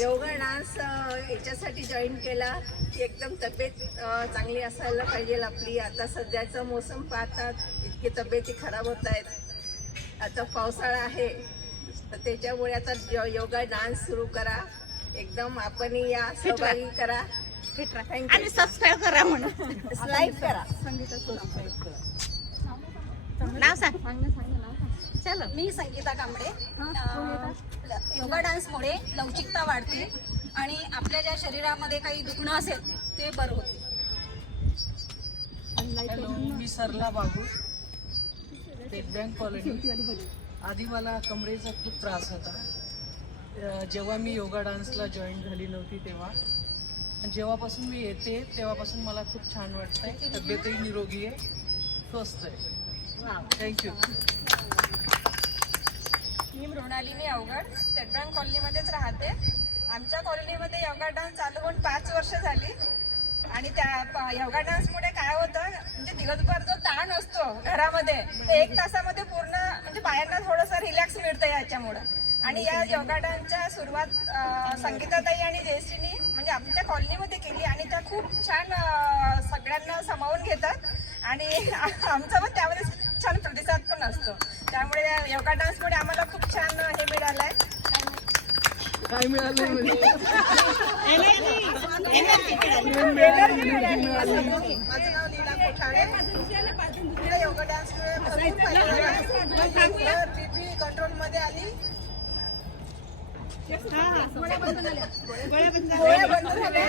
Yoga dance याच्यासाठी join केला की एकदम तब्येत चांगली असायला पाहिजे आपली. आता सध्याचं मोसम पाहतात इतकी तब्येती खराब होत आहेत. आता पावसाळा आहे तर त्याच्यामुळे आता योगा डान्स सुरू करा. एकदम आपण या सहभागी करा. आणि सबस्क्राईब करा म्हणून लाईक करा. नाव सांग. चलो. मी संगीता कांबळे. योगा डान्समुळे लवचिकता वाढते आणि आपल्या ज्या शरीरामध्ये काही दुखणं असेल ते बरं होते. हॅलो, मी सरला बाबू, स्टेट बँक कॉलनी. आधी मला कमरेचा खूप त्रास होता. जेव्हा मी योगा डान्सला जॉईन झाली नव्हती तेव्हा, जेव्हापासून मी येते तेव्हापासून मला खूप छान वाटतंय. तब्येतही निरोगी आहे, स्वस्त आहे. थँक्यू. मी मृणालिनी अवघड, स्टेट बँक कॉलनीमध्येच राहते. आमच्या कॉलनीमध्ये योगा डान्स चालू होऊन 5 वर्ष झाली आणि त्या योगा डान्समुळे काय होतं म्हणजे दिवसभर जो ताण असतो घरामध्ये ते 1 तासामध्ये पूर्ण म्हणजे बायांना थोडंसं रिलॅक्स मिळतं याच्यामुळं. आणि या योगा डान्सच्या सुरुवात संगीताताई आणि जयश्रीनी म्हणजे आमच्या कॉलनीमध्ये केली आणि त्या खूप छान सगळ्यांना सामावून घेतात आणि आमचा पण त्यामध्ये छान प्रतिसाद पण असतो. त्यामुळे योगा डान्समुळे आम्हाला खूप छान हे मिळालं आहे. काय मिळालं? माझं नाव लीला कोठाळे. योगा डान्समुळे बीपी कंट्रोल मध्ये आली. गोळ्या बंद झाल्या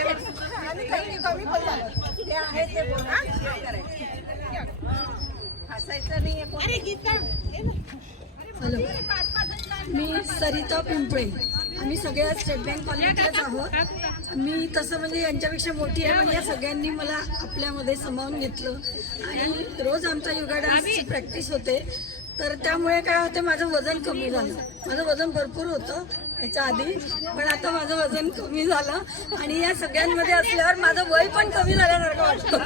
आणि काही कमी पण झालं. ते आहे ते हसायचं नाही. हॅलो, मी सरिता पिंपळे. आम्ही सगळ्या स्टेट बँक कॉलनीतलेच आहोत. मी तसं म्हणजे यांच्यापेक्षा मोठी आहे पण या सगळ्यांनी मला आपल्यामध्ये सामावून घेतलं आणि रोज आमचा योगा डान्सची प्रॅक्टिस होते. तर त्यामुळे काय होतं, माझं वजन कमी झालं. माझं वजन भरपूर होतं याच्या आधी, पण आता माझं वजन कमी झालं आणि या सगळ्यांमध्ये असल्यावर माझं वय पण कमी झाल्यासारखं वाटतं.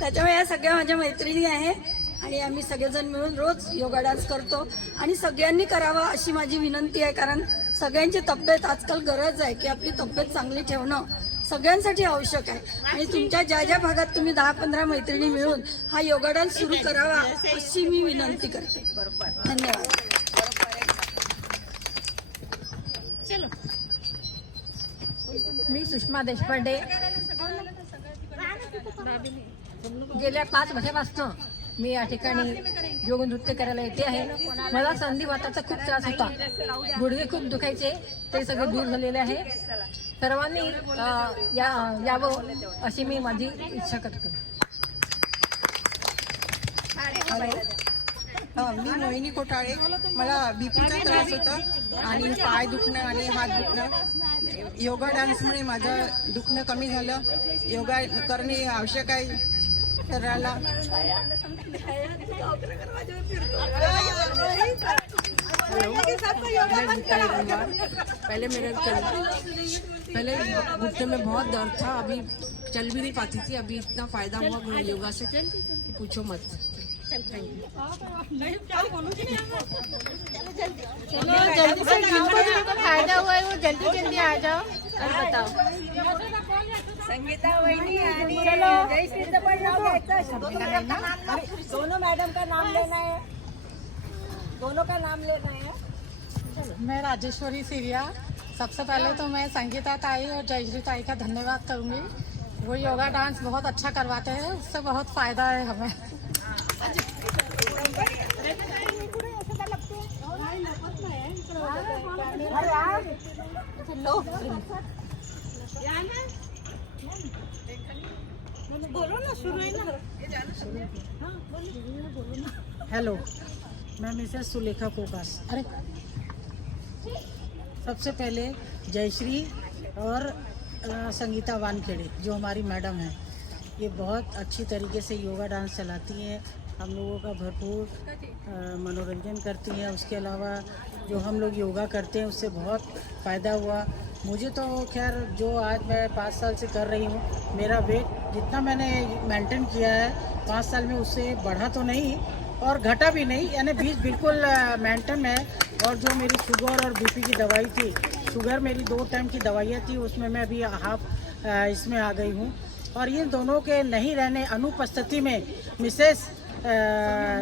त्याच्यामुळे या सगळ्या माझ्या मैत्रिणी आहे आणि आम्ही सगळेजण मिळून रोज योगा डान्स करतो आणि सगळ्यांनी करावा अशी माझी विनंती आहे. कारण सगळ्यांची तब्येत आजकाल गरज आहे की आपली तब्येत चांगली ठेवणं सगळ्यांसाठी आवश्यक आहे. आणि तुमच्या ज्या ज्या भागात तुम्ही 10-15 मैत्रिणी मिळून हा योगा डान्स सुरू करावा अशी मी विनंती करते. धन्यवाद. चलो. मी सुषमा देशपांडे. गेल्या 5 वर्षापासून मी या ठिकाणी योग नृत्य करायला येते आहे. मला संधिवाताचा खूप त्रास होता, गुडघे खूप दुखायचे, ते सगळे दूर झालेले आहे. सर्वांनी यावं अशी मी माझी इच्छा करते. मी मोहिनी कोठाळे. मला बीपीचा त्रास होता आणि पाय दुखणं आणि हात दुखणं. योगा डान्समुळे माझं दुखणं कमी झालं. योगा करणे आवश्यक आहे शरीराला. पहले घुटने में बहुत दर्द था, अभी चल भी नहीं पाती थी. अभी इतना फायदा हुआ योगा से कि पूछो मत. चलो जल्दी से जिनको फायदा हुआ है वो जल्दी जल्दी आ जाओ और बताओ. संगीता वहिनी आणि जयश्रीचं पण नाव घ्यायचं. दोनों मैडम का नाम लेना है. दोनों का नाम लेना है. मैं राजेश्वरी सिरिया. सबसे पहले तो मैं संगीता ताई और जयश्री ताई का धन्यवाद करूंगी. वो योगा डांस बहुत अच्छा करवाते हैं, उससे बहुत फायदा है हमें. हेलो, मैं मिसेस सुलेखा कोकास. अरे सबसे पहले जयश्री और संगीता वानखेड़े जो हमारी मैडम हैं, ये बहुत अच्छी तरीके से योगा डांस चलाती हैं. हम लोगों का भरपूर मनोरंजन करती हैं. उसके अलावा जो हम लोग योगा करते हैं उससे बहुत फ़ायदा हुआ मुझे. तो खैर जो आज मैं 5 साल से कर रही हूँ, मेरा वेट जितना मैंने मेंटेन किया है 5 साल में उससे बढ़ा तो नहीं और घटा भी नहीं, यानी बीच बिल्कुल मेंटेन है. और जो मेरी शुगर और बीपी की दवाई थी शुगर मेरी 2 टाइम की दवाइयाँ थी, उसमें मैं अभी हाफ इसमें आ गई हूँ। और इन दोनों के नहीं रहने अनुपस्थिति में मिसेस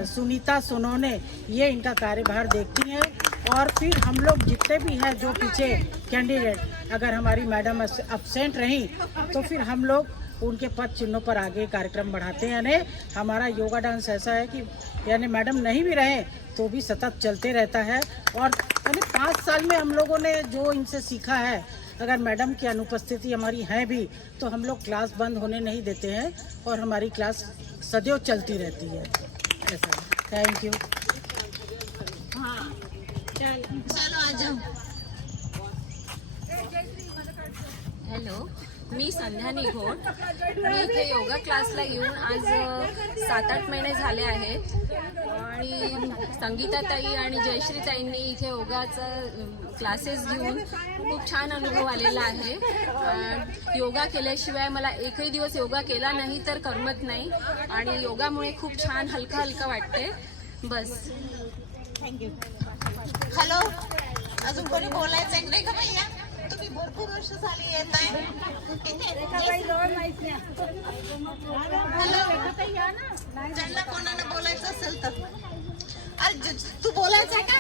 सुनीता सोनोने ये इनका कार्यभार देखती हैं। और फिर हम लोग जितने भी हैं जो पीछे कैंडिडेट, अगर हमारी मैडम अब्सेंट रहीं तो फिर हम लोग उनके पद चिन्हों पर आगे कार्यक्रम बढ़ाते हैं। यानी हमारा योगा डांस ऐसा है कि यानी मैडम नहीं भी रहे तो भी सतत चलते रहता है। और यानी 5 साल में हम लोगों ने जो इनसे सीखा है, अगर मैडम की अनुपस्थिति हमारी है भी तो हम लोग क्लास बंद होने नहीं देते हैं और हमारी क्लास सदैव चलती रहती है। ऐसा। Thank you. हॅलो, मी संध्या निघोड. मी इथे योगा क्लासला येऊन आज 7-8 महिने झाले आहेत आणि संगीताताई आणि जयश्रीताईंनी इथे योगाचं क्लासेस घेऊन खूप छान अनुभव आलेला आहे. योगा केल्याशिवाय मला एकही दिवस योगा केला नाही तर करमत नाही आणि योगामुळे खूप छान हलका हलका वाटते. बस. थँक्यू. हॅलो, अजून कोणी बोलायचं आहे नाही का भैया? तुम्ही भरपूर वर्ष झाली येत आहे. ज्यांना कोणाला बोलायचं असेल तर अरे तू बोलायचं आहे का?